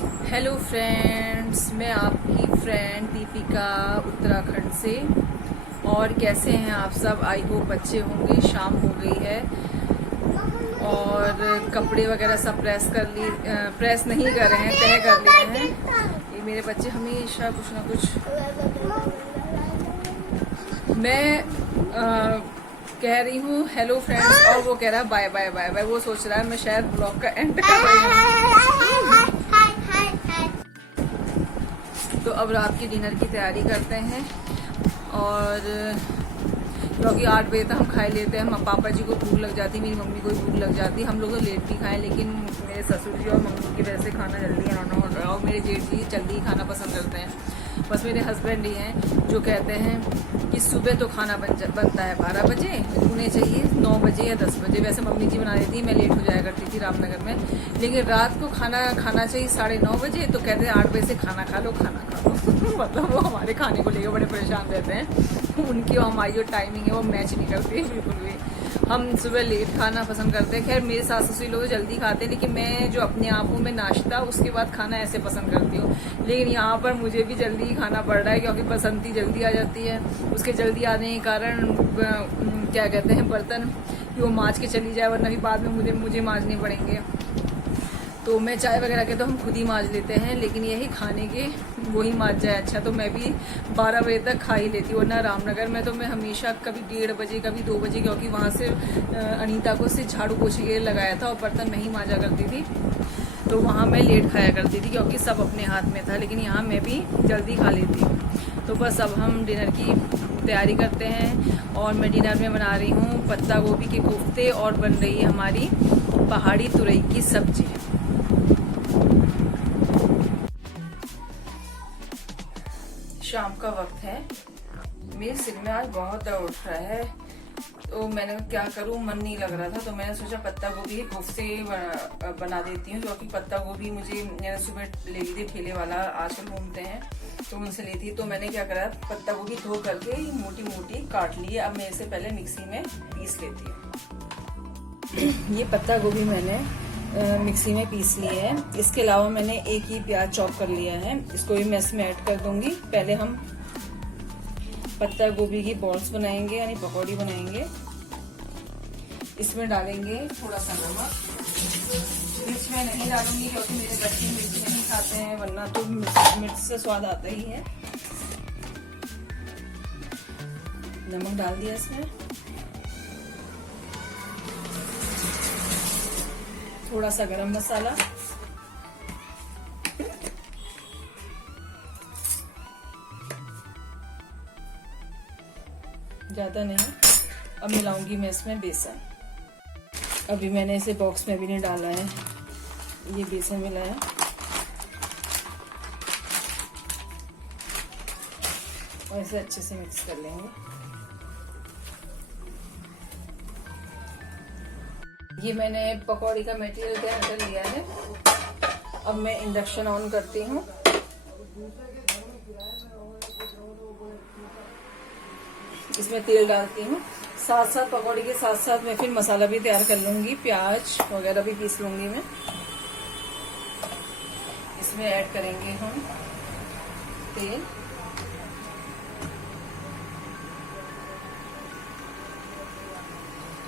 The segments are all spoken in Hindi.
हेलो फ्रेंड्स, मैं आपकी फ्रेंड दीपिका उत्तराखंड से। और कैसे हैं आप सब? आई होप अच्छे होंगे। शाम हो गई है और कपड़े वगैरह सब प्रेस नहीं कर रहे हैं, तह कर लिए हैं। ये मेरे बच्चे हमेशा कुछ ना कुछ। मैं कह रही हूँ हेलो फ्रेंड्स और वो कह रहा है बाय बाय बाय बाय। वो सोच रहा है मैं शायद ब्लॉग का एंड कर रही हूँ। तो अब रात की डिनर की तैयारी करते हैं और क्योंकि 8 बजे तक हम खा लेते हैं। हम पापा जी को भूख लग जाती, मेरी मम्मी को भी भूख लग जाती। हम लोग तो लेट भी खाएं, लेकिन मेरे ससुर जी और मम्मी की वजह से खाना जल्दी बनाना हो रहा है। और मेरे जेठ जी जल्दी ही खाना पसंद करते हैं। बस मेरे हस्बैंड ही हैं जो कहते हैं कि सुबह तो खाना बनता है 12 बजे, उन्हें चाहिए 9 बजे या 10 बजे। वैसे मम्मी जी बना देती, मैं लेट हो जाया करती थी रामनगर में। लेकिन रात को खाना चाहिए 9:30 बजे। तो कहते हैं 8 बजे से खाना खा लो, खाना खा लो। मतलब वो हमारे खाने को लेकर बड़े परेशान रहते हैं। उनकी और हमारी जो टाइमिंग है वो मैच नहीं करती है बिल्कुल भी। हम सुबह लेट खाना पसंद करते हैं। खैर मेरे सास ससुर लोग जल्दी खाते हैं, लेकिन मैं जो अपने आप हूँ, मैं नाश्ता उसके बाद खाना ऐसे पसंद करती हूँ। लेकिन यहाँ पर मुझे भी जल्दी ही खाना पड़ रहा है क्योंकि बसंती जल्दी आ जाती है। उसके जल्दी आने के कारण क्या कहते हैं, बर्तन कि वो माँज के चली जाए, वरना भी बाद में मुझे माँजने पड़ेंगे। तो मैं चाय वगैरह के तो हम खुद ही माँज लेते हैं, लेकिन यही खाने के वही माँज जाए अच्छा। तो मैं भी 12 बजे तक खा ही लेती हूँ। वरना रामनगर में तो मैं हमेशा कभी 1:30 बजे कभी 2 बजे, क्योंकि वहाँ से अनीता को से झाड़ू पोछे के लगाया था और बर्तन नहीं माँजा करती थी। तो वहाँ मैं लेट खाया करती थी क्योंकि सब अपने हाथ में था। लेकिन यहाँ मैं भी जल्दी खा लेती हूँ। तो बस अब हम डिनर की तैयारी करते हैं और मैं डिनर में बना रही हूँ पत्ता गोभी के कोफ्ते और बन रही है हमारी पहाड़ी तुरई की सब्जी। शाम का वक्त है, मेरे सिर में आज बहुत दर्द उठ रहा है। तो मैंने क्या करूं, मन नहीं लग रहा था। तो मैंने सोचा पत्ता गोभी के कोफ्ते बना देती हूँ, क्योंकि पत्ता गोभी मुझे मैंने सुबह ले ली थी, ठेले वाला आजकल घूमते हैं तो उनसे ली थी। तो मैंने क्या करा, पत्ता गोभी धो करके मोटी मोटी काट ली है। अब मैं इसे पहले मिक्सी में पीस लेती हूँ। ये पत्ता गोभी मैंने मिक्सी में पीस ली है। इसके अलावा मैंने एक ही प्याज चॉप कर लिया है, इसको भी मैं इसमें ऐड कर दूंगी। पहले हम पत्ता गोभी की बॉल्स बनाएंगे, यानी पकौड़ी बनाएंगे। इसमें डालेंगे थोड़ा सा नमक। मिर्च मैं नहीं डालूंगी क्योंकि मेरे बच्चे मिर्च नहीं खाते हैं, वरना तो मिर्च से स्वाद आता ही है। नमक डाल दिया इसमें, थोड़ा सा गरम मसाला, ज्यादा नहीं। अब मिलाऊंगी मैं इसमें बेसन। अभी मैंने इसे बॉक्स में भी नहीं डाला है, ये बेसन मिला है। और इसे अच्छे से मिक्स कर लेंगे। ये मैंने पकौड़ी का मटेरियल तैयार कर लिया है। अब मैं इंडक्शन ऑन करती हूँ। इसमें तेल डालती हूँ, साथ साथ पकौड़ी के साथ साथ मैं फिर मसाला भी तैयार कर लूंगी, प्याज वगैरह भी पीस लूंगी मैं। इसमें ऐड करेंगे हम तेल।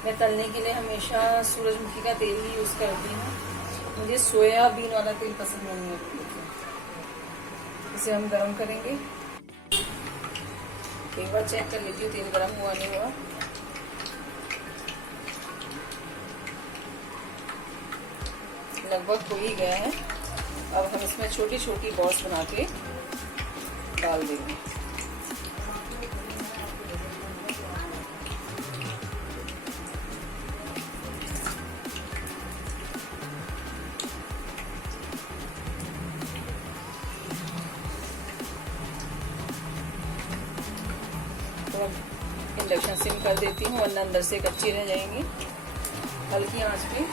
मैं तलने के लिए हमेशा सूरजमुखी का तेल ही यूज करती हूँ, मुझे सोयाबीन वाला तेल पसंद नहीं है। इसे हम गरम करेंगे। एक बार चेक कर लेती हूँ तेल गरम हुआ नहीं हुआ। लगभग हो ही गया है। अब हम इसमें छोटी छोटी बॉल्स बना के डाल देंगे। तो इंडक्शन सिम कर देती हूँ, वरना अंदर से कच्ची रह जाएंगी। हल्की आंच पे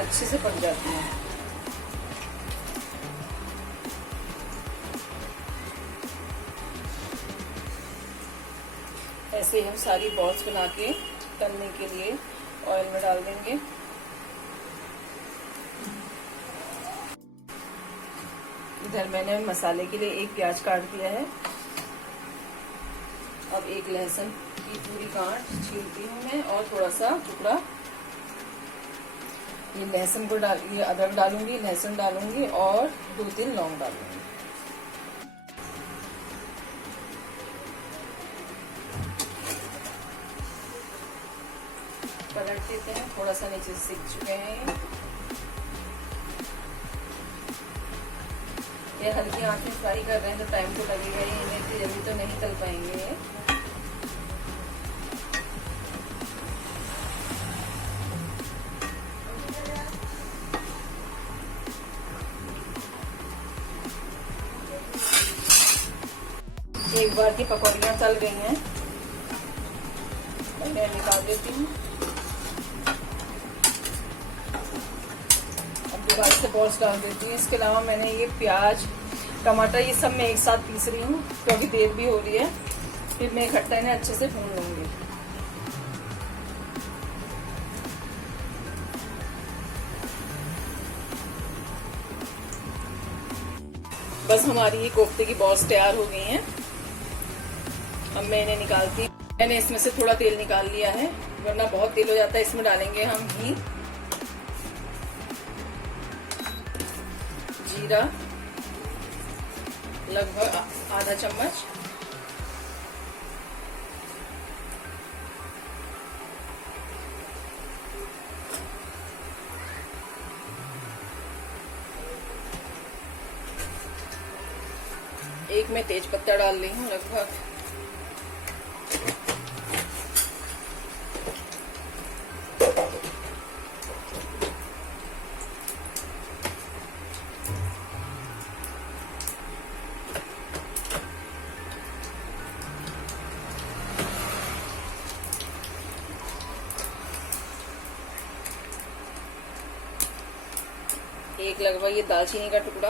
अच्छे से पक जाती है। ऐसे हम सारी बॉल्स बना के तलने के लिए ऑयल में डाल देंगे। इधर मैंने मसाले के लिए एक प्याज काट दिया है। अब एक लहसुन की पूरी गांठ छीलती हूँ मैं और थोड़ा सा टुकड़ा ये लहसुन को ये अदरक डालूंगी, लहसुन डालूंगी और 2-3 लौंग डालूंगी। पलट देते हैं, थोड़ा सा नीचे से सीख चुके हैं। ये हल्की आंच में फ्राई कर रहे हैं तो टाइम तो लगेगा ही, इन्हें इतनी जल्दी तो नहीं तल पाएंगे ये। एक बार की पकौड़ियाँ तल गई हैं, मैं निकाल देती हूँ। अब दोबारा से बॉल्स डाल देती हूँ। इसके अलावा मैंने ये प्याज, टमाटर, ये सब मैं एक साथ पीस रही हूँ क्योंकि देर भी हो रही है। फिर मैं इकट्ठा इन्हें अच्छे से भून लूंगी। बस हमारी ये कोफ्ते की बॉल्स तैयार हो गई हैं। अब मैं इन्हें निकालती हूँ। मैंने इसमें से थोड़ा तेल निकाल लिया है, वरना बहुत तेल हो जाता है। इसमें डालेंगे हम घी, जीरा लगभग आधा चम्मच, एक मैं तेज पत्ता डाल रही हूँ लगभग, एक लगभग ये दालचीनी का टुकड़ा,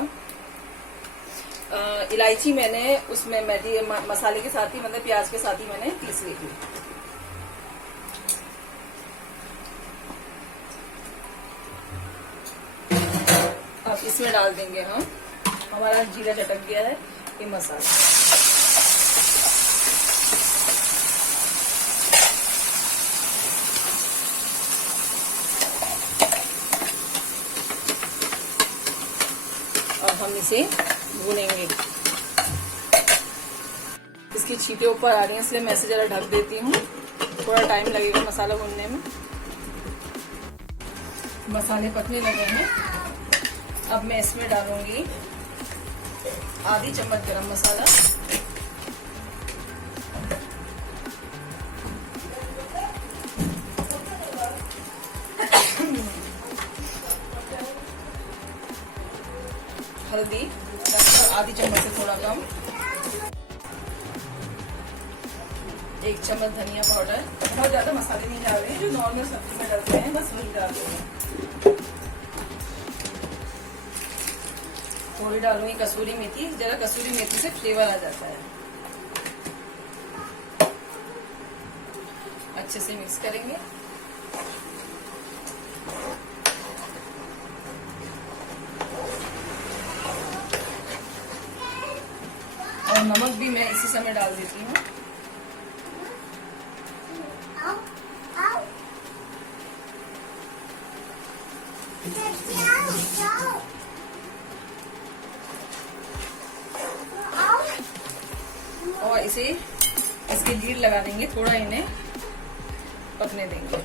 इलायची मैंने उसमें मसाले के साथ ही, मतलब प्याज के साथ ही मैंने पीस ली थी। अब इसमें डाल देंगे हम, हमारा जीरा चटक गया है, ये मसाला। अब हम इसे भूनेंगे। इसकी छींटे ऊपर आ रही हैं, इसलिए मैं इसे जरा ढक देती हूँ, थोड़ा टाइम लगेगा मसाला भूनने में। मसाले पकने लगे हैं। अब मैं इसमें डालूंगी आधी चम्मच गरम मसाला, हल्दी आधी चम्मच से थोड़ा कम, 1 चम्मच धनिया पाउडर। बहुत ज्यादा मसाले नहीं डाल रहे हैं, जो नॉर्मल सब्जी में डालते हैं बस वही डाल रहे हैं। थोड़ी डालूंगी कसूरी मेथी, जरा कसूरी मेथी से फ्लेवर आ जाता है। अच्छे से मिक्स करेंगे। और नमक भी मैं इसी समय डाल देती हूँ। और इसे इसके लीड लगा देंगे, थोड़ा इन्हें पकने देंगे।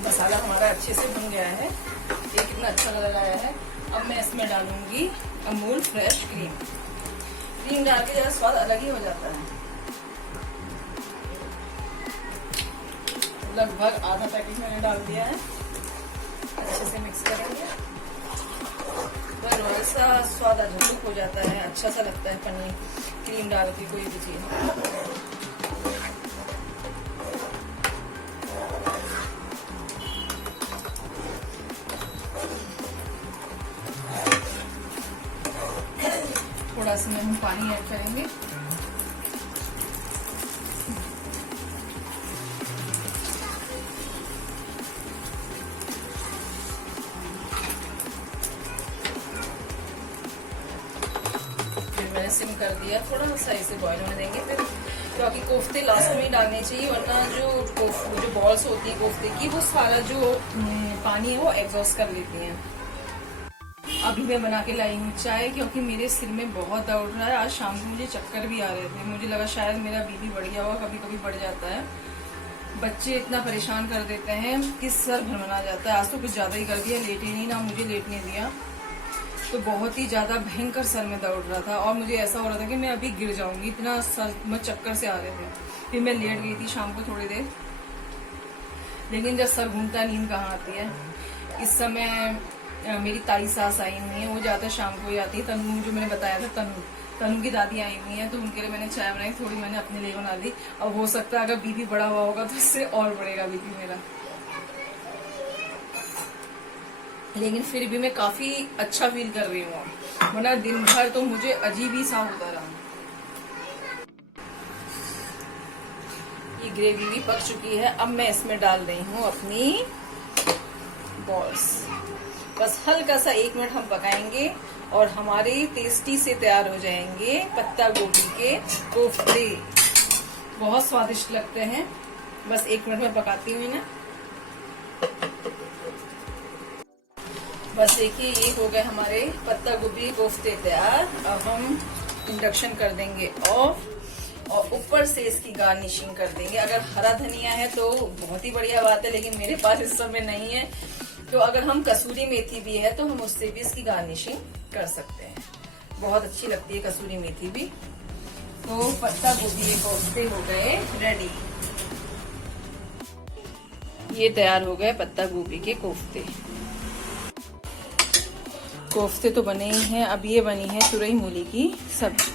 मसाला हमारा अच्छे से भुन गया है, ये कितना अच्छा लग रहा है। अब मैं इसमें डालूंगी अमूल फ्रेश क्रीम। क्रीम डाल के जरा स्वाद अलग ही हो जाता है। लगभग आधा पैकेट मैंने डाल दिया है, अच्छे से मिक्स करेंगे। रॉयल सा स्वाद अजूब हो जाता है, अच्छा सा लगता है पनीर क्रीम डाल के कोई भी चीज। थोड़ा सा हम पानी ऐड करेंगे। मैंने सिम कर दिया, थोड़ा सा इसे बॉईल होने देंगे फिर, क्योंकि कोफ्ते लास्ट में ही डालने चाहिए, वरना जो बॉल्स होती है कोफ्ते की वो सारा जो पानी है वो एग्जॉस्ट कर लेती हैं। अभी मैं बना के लाई हूँ चाय, क्योंकि मेरे सिर में बहुत दर्द उठ रहा है। आज शाम को मुझे चक्कर भी आ रहे थे, मुझे लगा शायद मेरा बीपी बढ़ गया हुआ, कभी कभी बढ़ जाता है। बच्चे इतना परेशान कर देते हैं कि सर भरमरा जाता है। आज तो कुछ ज़्यादा ही कर दिया, लेटे नहीं ना मुझे लेटने दिया, तो बहुत ही ज़्यादा भयंकर सर में दर्द उठ रहा था और मुझे ऐसा हो रहा था कि मैं अभी गिर जाऊंगी, इतना सर में चक्कर से आ रहे थे। फिर मैं लेट गई थी शाम को थोड़ी देर, लेकिन जब सर घूमता है नींद कहाँ आती है। इस समय मेरी ताई सास आई हुई है, वो ज़्यादा शाम को ही आती है। तनु, जो मैंने बताया था, तनु की दादी आई हुई है, तो उनके लिए मैंने चाय बनाई, थोड़ी मैंने अपने लिए बना दी। अब हो सकता है अगर बीपी बढ़ा हुआ होगा तो इससे और बढ़ेगा बीपी मेरा, लेकिन फिर भी मैं काफी अच्छा फील कर रही हूँ, वरना दिन भर तो मुझे अजीब ही सा होता रहा। ये ग्रेवी भी पक चुकी है, अब मैं इसमें डाल रही हूँ अपनी बॉल्स। बस हल्का सा 1 मिनट हम पकाएंगे और हमारे टेस्टी से तैयार हो जाएंगे पत्ता गोभी के कोफ्ते। बहुत स्वादिष्ट लगते हैं। बस 1 मिनट में पकाती हूँ इन्हें। बस देखिए, ये हो गए हमारे पत्ता गोभी कोफ्ते तैयार। अब हम इंडक्शन कर देंगे ऑफ और ऊपर से इसकी गार्निशिंग कर देंगे। अगर हरा धनिया है तो बहुत ही बढ़िया बात है, लेकिन मेरे पास इस समय नहीं है, तो अगर हम कसूरी मेथी भी है तो हम उससे भी इसकी गार्निशिंग कर सकते हैं। बहुत अच्छी लगती है कसूरी मेथी भी। तो पत्ता गोभी के कोफ्ते हो गए रेडी। ये तैयार हो गए पत्ता गोभी के कोफ्ते। कोफ्ते तो बने ही हैं, अब ये बनी है तुरई मूली की सब्जी।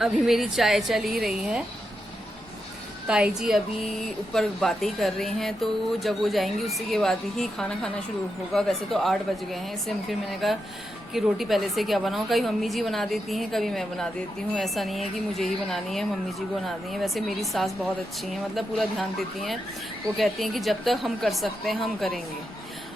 अभी मेरी चाय चल ही रही है, ताई जी अभी ऊपर बातें कर रही हैं, तो जब वो जाएंगी उसी के बाद ही खाना खाना शुरू होगा। वैसे तो 8 बज गए हैं, इसलिए फिर मैंने कहा कि रोटी पहले से क्या बनाऊं। कभी मम्मी जी बना देती हैं, कभी मैं बना देती हूँ। ऐसा नहीं है कि मुझे ही बनानी है, मम्मी जी को बनानी है। वैसे मेरी सास बहुत अच्छी हैं, मतलब पूरा ध्यान देती हैं। वो कहती हैं कि जब तक हम कर सकते हैं हम करेंगे।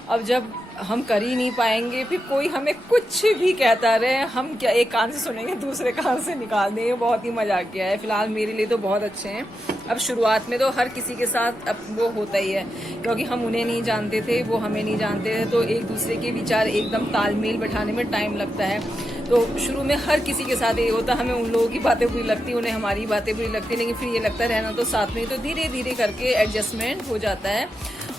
अब जब हम कर ही नहीं पाएंगे, फिर कोई हमें कुछ भी कहता रहे, हम क्या एक कान से सुनेंगे दूसरे कान से निकाल देंगे। बहुत ही मजाक किया है। फिलहाल मेरे लिए तो बहुत अच्छे हैं। अब शुरुआत में तो हर किसी के साथ अब वो होता ही है, क्योंकि हम उन्हें नहीं जानते थे, वो हमें नहीं जानते थे, तो एक दूसरे के विचार एकदम तालमेल बैठाने में टाइम लगता है। तो शुरू में हर किसी के साथ ये होता, हमें उन लोगों की बातें बुरी लगती, उन्हें हमारी बातें बुरी लगती, लेकिन फिर ये लगता रहना तो साथ में ही, तो धीरे धीरे करके एडजस्टमेंट हो जाता है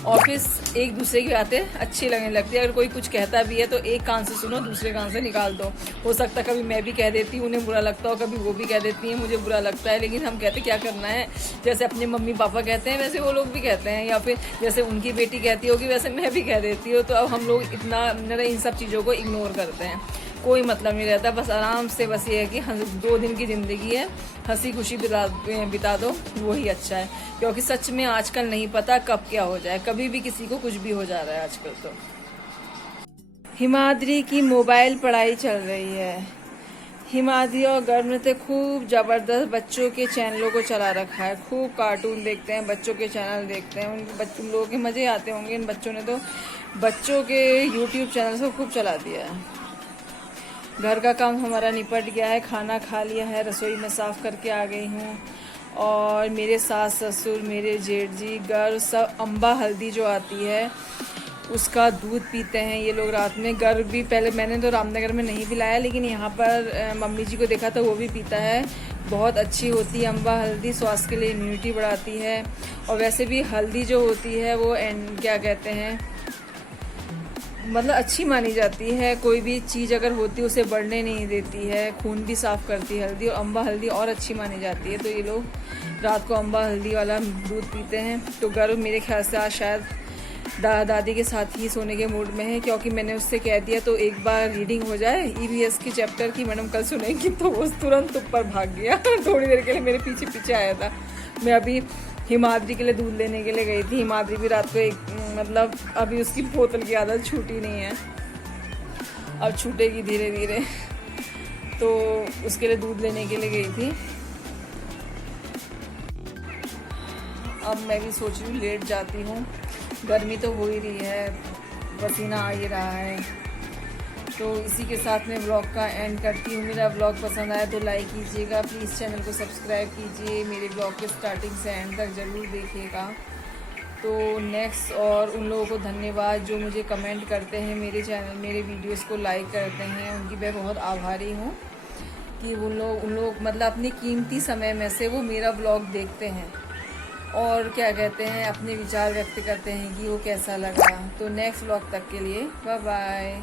और फिर एक दूसरे की बातें अच्छी लगने लगती है। अगर कोई कुछ कहता भी है तो एक कान से सुनो, दूसरे कान से निकाल दो। हो सकता है कभी मैं भी कह देती हूँ, उन्हें बुरा लगता हो, कभी वो भी कह देती हैं, मुझे बुरा लगता है, लेकिन हम कहते क्या करना है। जैसे अपने मम्मी पापा कहते हैं वैसे वो लोग भी कहते हैं, या फिर जैसे उनकी बेटी कहती होगी वैसे मैं भी कह देती हूँ। तो अब हम लोग इतना इन सब चीज़ों को इग्नोर करते हैं, कोई मतलब नहीं रहता। बस आराम से, बस ये है कि 2 दिन की ज़िंदगी है, हंसी खुशी बिता दो, वही अच्छा है। क्योंकि सच में आजकल नहीं पता कब क्या हो जाए, कभी भी किसी को कुछ भी हो जा रहा है आजकल। तो हिमाद्री की मोबाइल पढ़ाई चल रही है। हिमाद्री और गर्भ ने खूब ज़बरदस्त बच्चों के चैनलों को चला रखा है। खूब कार्टून देखते हैं, बच्चों के चैनल देखते हैं। उन लोगों के मज़े आते होंगे। इन बच्चों ने तो बच्चों के YouTube चैनल को खूब चला दिया है। घर का काम हमारा निपट गया है, खाना खा लिया है, रसोई में साफ़ करके आ गई हूँ। और मेरे सास ससुर, मेरे जेठ जी, गर्व सब अम्बा हल्दी जो आती है उसका दूध पीते हैं ये लोग रात में। गर्व भी, पहले मैंने तो रामनगर में नहीं पिलाया, लेकिन यहाँ पर मम्मी जी को देखा था वो भी पीता है। बहुत अच्छी होती है अम्बा हल्दी, स्वास्थ्य के लिए इम्यूनिटी बढ़ाती है। और वैसे भी हल्दी जो होती है वो क्या कहते हैं, मतलब अच्छी मानी जाती है। कोई भी चीज़ अगर होती है उसे बढ़ने नहीं देती है, खून भी साफ़ करती है हल्दी। और अम्बा हल्दी और अच्छी मानी जाती है। तो ये लोग रात को अम्बा हल्दी वाला दूध पीते हैं। तो गर्व मेरे ख्याल से आज शायद दादी के साथ ही सोने के मूड में है, क्योंकि मैंने उससे कह दिया तो एक बार रीडिंग हो जाए EVS की चैप्टर की, मैडम कल सुनेंगी। तो वो तुरंत ऊपर भाग गया। थोड़ी देर के लिए मेरे पीछे पीछे आया था। मैं अभी हिमाद्री के लिए दूध लेने के लिए गई थी। हिमाद्री भी रात को मतलब अभी उसकी बोतल की आदत छूटी नहीं है, अब छूटेगी धीरे धीरे। तो उसके लिए दूध लेने के लिए गई थी। अब मैं भी सोच रही हूँ लेट जाती हूँ। गर्मी तो हो ही रही है, पसीना आ ही रहा है। तो इसी के साथ मैं व्लॉग का एंड करती हूँ। मेरा व्लॉग पसंद आया तो लाइक कीजिएगा, प्लीज़ चैनल को सब्सक्राइब कीजिए, मेरे व्लॉग के स्टार्टिंग से एंड तक ज़रूर देखिएगा। तो नेक्स्ट, और उन लोगों को धन्यवाद जो मुझे कमेंट करते हैं, मेरे चैनल मेरे वीडियोस को लाइक करते हैं, उनकी मैं बहुत आभारी हूँ कि उन लोग मतलब अपने कीमती समय में से वो मेरा व्लॉग देखते हैं और क्या कहते हैं, अपने विचार व्यक्त करते हैं कि वो कैसा लगा। तो नेक्स्ट व्लॉग तक के लिए बाय बाय।